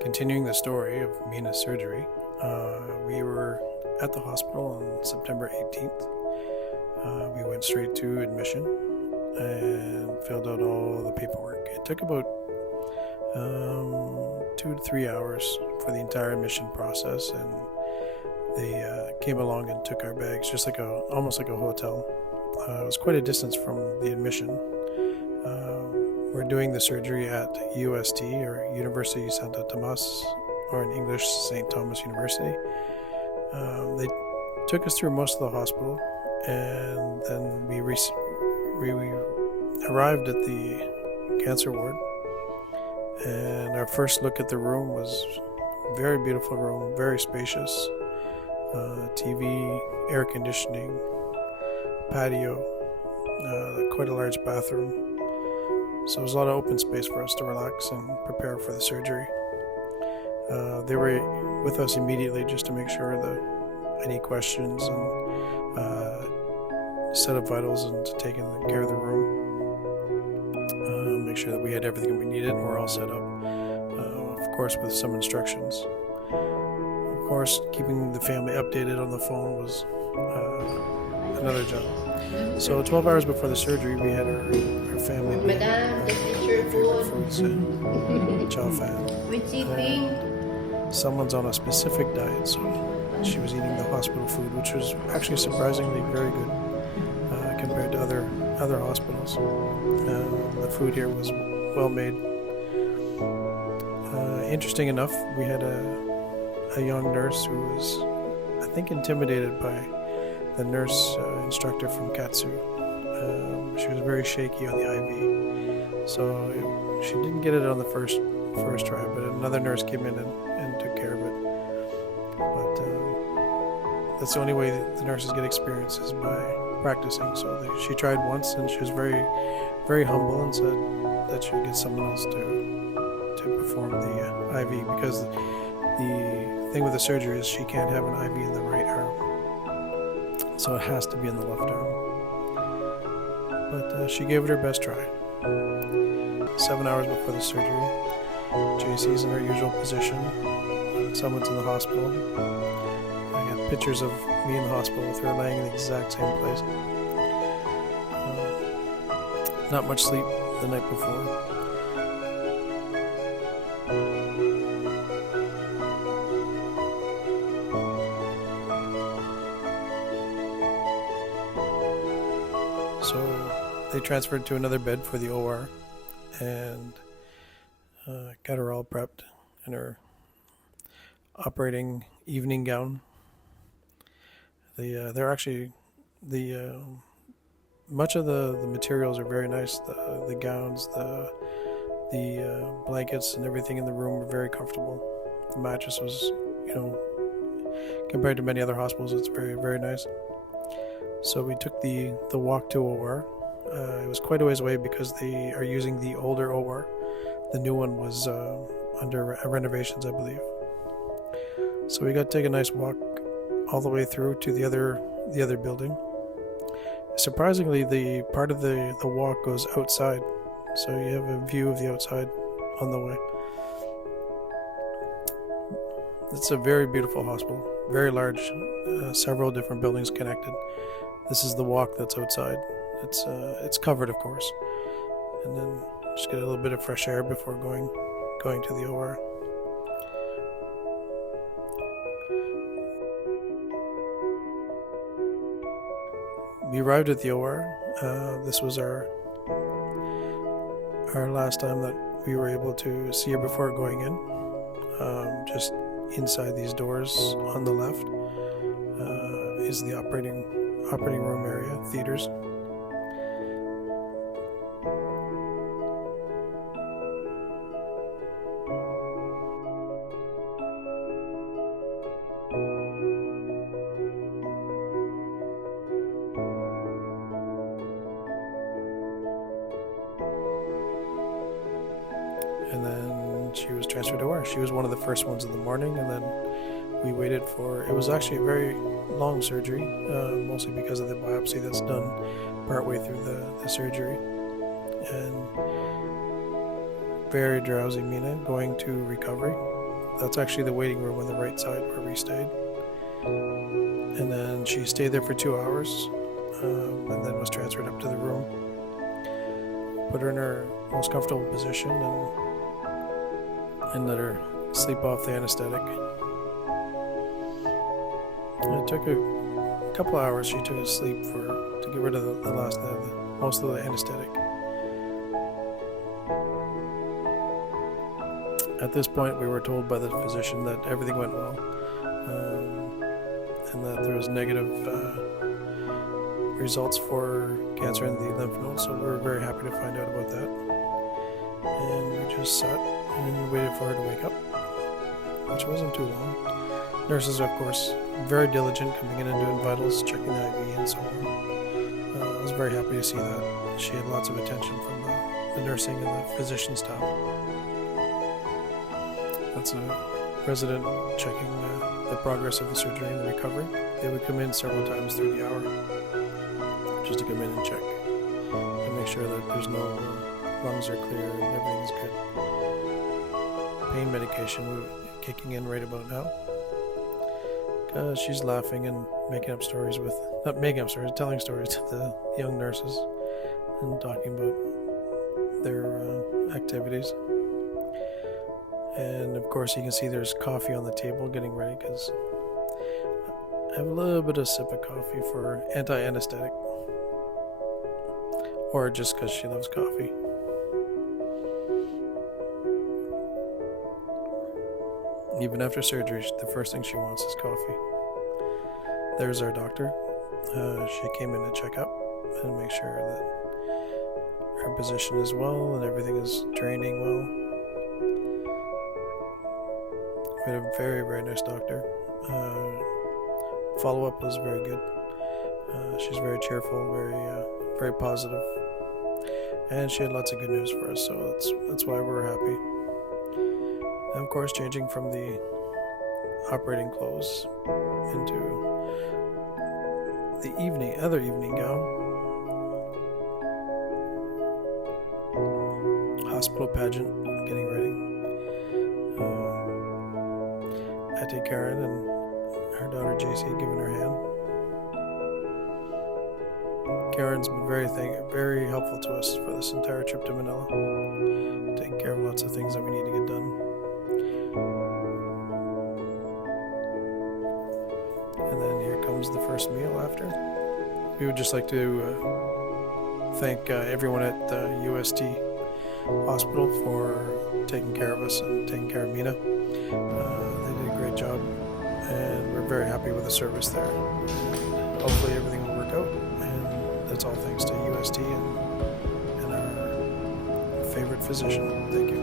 Continuing the story of Mina's surgery, we were at the hospital on September 18th. We went straight to admission and filled out all the paperwork. It took about 2 to 3 hours for the entire admission process, and they came along and took our bags, just like almost like a hotel. It was quite a distance from the admission. We're doing the surgery at UST, or University Santo Tomas, or in English, St. Thomas University. They took us through most of the hospital, and then we arrived at the cancer ward. And our first look at the room was a very beautiful room, very spacious. TV, air conditioning, patio, quite a large bathroom. So there was a lot of open space for us to relax and prepare for the surgery. They were with us immediately just to make sure that any questions and set up vitals and to take care of the room. Make sure that we had everything we needed and we're all set up. Of course, with some instructions. Of course, keeping the family updated on the phone was another job. So 12 hours before the surgery, we had our family meal, favorite foods, chow fan. Someone's on a specific diet, so she was eating the hospital food, which was actually surprisingly very good compared to other hospitals. The food here was well made. Interesting enough, we had a young nurse who was, I think, intimidated by the nurse instructor from Katsu. She was very shaky on the IV, so she didn't get it on the first try, but another nurse came in and took care of it. But that's the only way that the nurses get experience, is by practicing. So she tried once, and she was very, very humble and said that she would get someone else to perform the IV, because the thing with the surgery is she can't have an IV in the right arm. So it has to be in the left arm. But she gave it her best try. 7 hours before the surgery, JC's in her usual position. Someone's in the hospital. I got pictures of me in the hospital with her laying in the exact same place. Not much sleep the night before. So they transferred to another bed for the OR and got her all prepped in her operating evening gown. They're actually much of the materials are very nice. The gowns, the blankets, and everything in the room were very comfortable. The mattress was, compared to many other hospitals, it's very, very nice. So we took the walk to OR. It was quite a ways away because they are using the older OR. The new one was under renovations, I believe. So we got to take a nice walk all the way through to the other building. Surprisingly, the part of the walk goes outside, so you have a view of the outside on the way. It's a very beautiful hospital, very large, several different buildings connected. This is the walk that's outside. It's covered, of course, and then just get a little bit of fresh air before going to the OR. We arrived at the OR. This was our last time that we were able to see her before going in. Just inside these doors on the left is the operating room area, theaters. And then she was transferred to OR. She was one of the first ones in the morning, and then we waited for, it was actually a very long surgery, mostly because of the biopsy that's done partway through the surgery. And very drowsy Mina, going to recovery. That's actually the waiting room on the right side where we stayed. And then she stayed there for 2 hours, and then was transferred up to the room. Put her in her most comfortable position and let her sleep off the anesthetic. And it took a couple hours. She took a sleep to get rid of most of the anesthetic. At this point, we were told by the physician that everything went well, and that there was negative results for cancer in the lymph nodes. So we were very happy to find out about that. And we just sat and waited for her to wake up, which wasn't too long. Nurses are, of course, very diligent, coming in and doing vitals, checking the IV and so on. I was very happy to see that. She had lots of attention from the nursing and the physician staff. That's a resident checking the progress of the surgery and the recovery. They would come in several times through the hour just to come in and check and make sure that there's no lungs are clear and everything is good. Pain medication kicking in right about now. She's laughing and telling stories to the young nurses and talking about their activities. And of course you can see there's coffee on the table getting ready, because I have a little bit of sip of coffee for anti-anesthetic, or just because she loves coffee. Even after surgery, the first thing she wants is coffee. There's our doctor. She came in to check up and make sure that her position is well and everything is draining well. We had a very, very nice doctor. Follow-up was very good. She's very cheerful, very positive, and she had lots of good news for us. So that's why we're happy. And of course, changing from the operating clothes into the other evening gown. Hospital pageant, getting ready. Auntie Karen and her daughter JC giving her hand. Karen's been very helpful to us for this entire trip to Manila, taking care of lots of things that we need to get done. And then here comes the first meal after. We would just like to thank everyone at UST Hospital for taking care of us and taking care of Mina. They did a great job, and we're very happy with the service there. Hopefully everything will work out, and that's all thanks to UST and our favorite physician. Thank you.